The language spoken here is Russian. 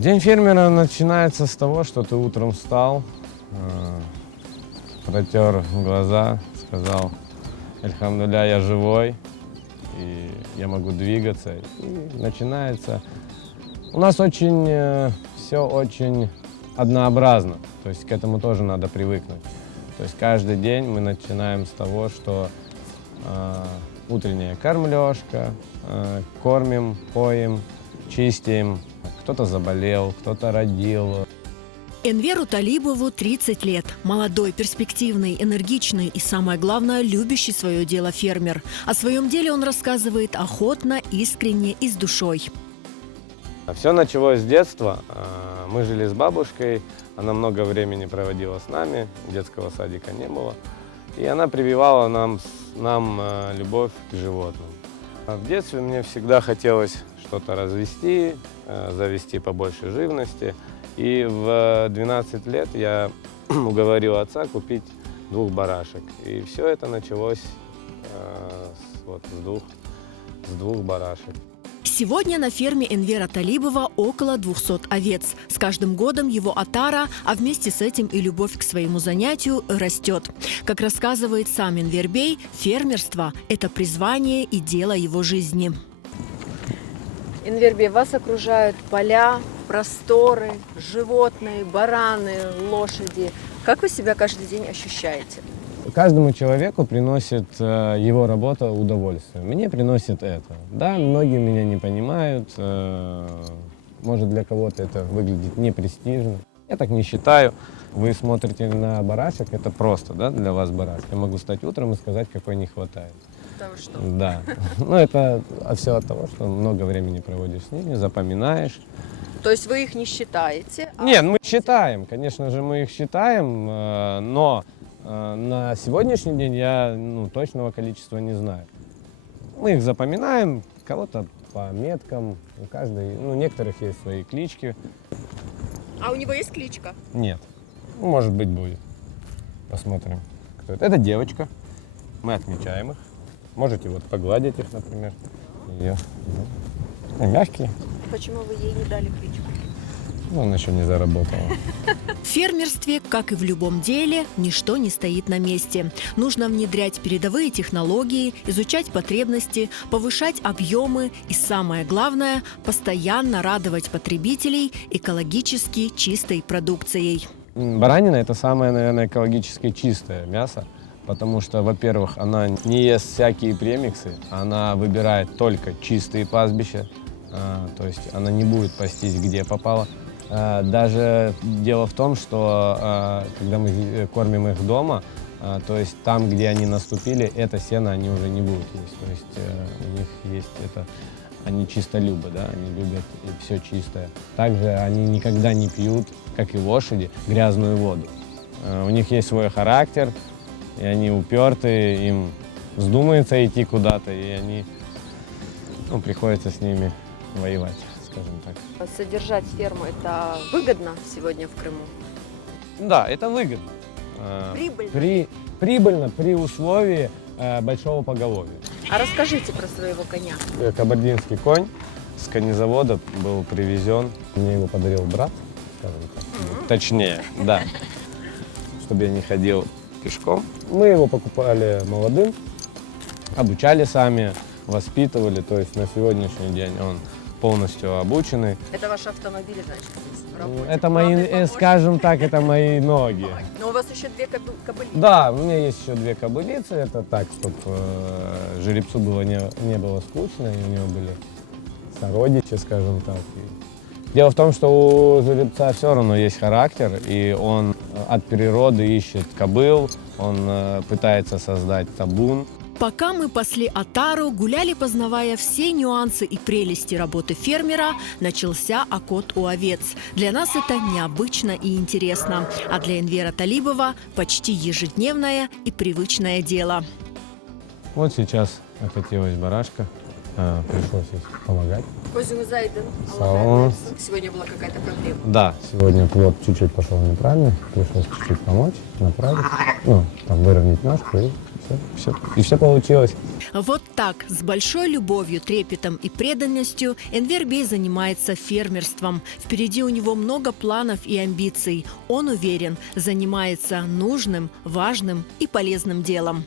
День фермера начинается с того, что ты утром встал, протер глаза, сказал: «Альхамдулилля, я живой, и я могу двигаться». И начинается. У нас все очень однообразно, то есть к этому тоже надо привыкнуть. То есть каждый день мы начинаем с того, что утренняя кормлежка, кормим, поем, чистим. Кто-то заболел, кто-то родил. Энверу Талибову 30 лет. Молодой, перспективный, энергичный и, самое главное, любящий свое дело фермер. О своем деле он рассказывает охотно, искренне и с душой. Все началось с детства. Мы жили с бабушкой, она много времени проводила с нами, детского садика не было. И она прививала нам любовь к животным. В детстве мне всегда хотелось что-то развести, завести побольше живности. И в 12 лет я уговорил отца купить 2 барашек. И все это началось с 2 барашек. Сегодня на ферме Энвера Талибова около 200 овец. С каждым годом его отара, а вместе с этим и любовь к своему занятию растет. Как рассказывает сам Энвербей, фермерство – это призвание и дело его жизни. Энвербей, вас окружают поля, просторы, животные, бараны, лошади. Как вы себя каждый день ощущаете? Каждому человеку приносит его работа удовольствие. Мне приносит это. Да, многие меня не понимают. Может, для кого-то это выглядит непрестижно. Я так не считаю. Вы смотрите на барашек, это просто, да, для вас барашек. Я могу встать утром и сказать, какой не хватает. Да вы что? Да. Ну, это все от того, что много времени проводишь с ними, запоминаешь. То есть вы их не считаете? Нет, мы считаем, конечно же, мы их считаем, но на сегодняшний день я точного количества не знаю. Мы их запоминаем, кого-то по меткам, у каждой, у некоторых есть свои клички. А у него есть кличка? Нет. Может быть, будет. Посмотрим, кто это. Это девочка. Мы отмечаем их. Можете вот погладить их, например. Ее. Мягкие. Почему вы ей не дали кличку? Она еще не заработала. В фермерстве, как и в любом деле, ничто не стоит на месте. Нужно внедрять передовые технологии, изучать потребности, повышать объемы и, самое главное, постоянно радовать потребителей экологически чистой продукцией. Баранина – это самое, наверное, экологически чистое мясо, потому что, во-первых, она не ест всякие премиксы, она выбирает только чистые пастбища, то есть она не будет пастись где попало. Даже дело в том, что когда мы кормим их дома, то есть там, где они наступили, это сено они уже не будут есть. То есть у них есть это, они чистолюбы, да, они любят все чистое. Также они никогда не пьют, как и лошади, грязную воду. У них есть свой характер, и они упертые, им вздумается идти куда-то, и они, приходится с ними воевать, скажем так. Содержать ферму – это выгодно сегодня в Крыму? Да, это выгодно. Прибыльно? Прибыльно при условии большого поголовья. А расскажите про своего коня. Кабардинский конь с конезавода был привезен. Мне его подарил брат, скажем так. Точнее, да. Чтобы я не ходил пешком. Мы его покупали молодым, обучали сами, воспитывали. То есть на сегодняшний день он полностью обученный. Это ваш автомобиль, значит, здесь в работе? Это мои, скажем так, это мои ноги. Но у вас еще 2 кобылицы. Да, у меня есть еще 2 кобылицы. Это так, чтобы жеребцу не было скучно, и у него были сородичи, скажем так. Дело в том, что у жеребца все равно есть характер, и он от природы ищет кобыл, он пытается создать табун. Пока мы пасли отару, гуляли, познавая все нюансы и прелести работы фермера, начался окот у овец. Для нас это необычно и интересно, а для Энвера Талибова почти ежедневное и привычное дело. Вот сейчас окатилась барашка. Пришлось помогать. Салон. Сегодня была какая-то проблема. Да, сегодня плод чуть-чуть пошел неправильно, пришлось чуть-чуть помочь, направить, там выровнять ножку и все получилось. Вот так, с большой любовью, трепетом и преданностью Энвер Бей занимается фермерством. Впереди у него много планов и амбиций. Он уверен, занимается нужным, важным и полезным делом.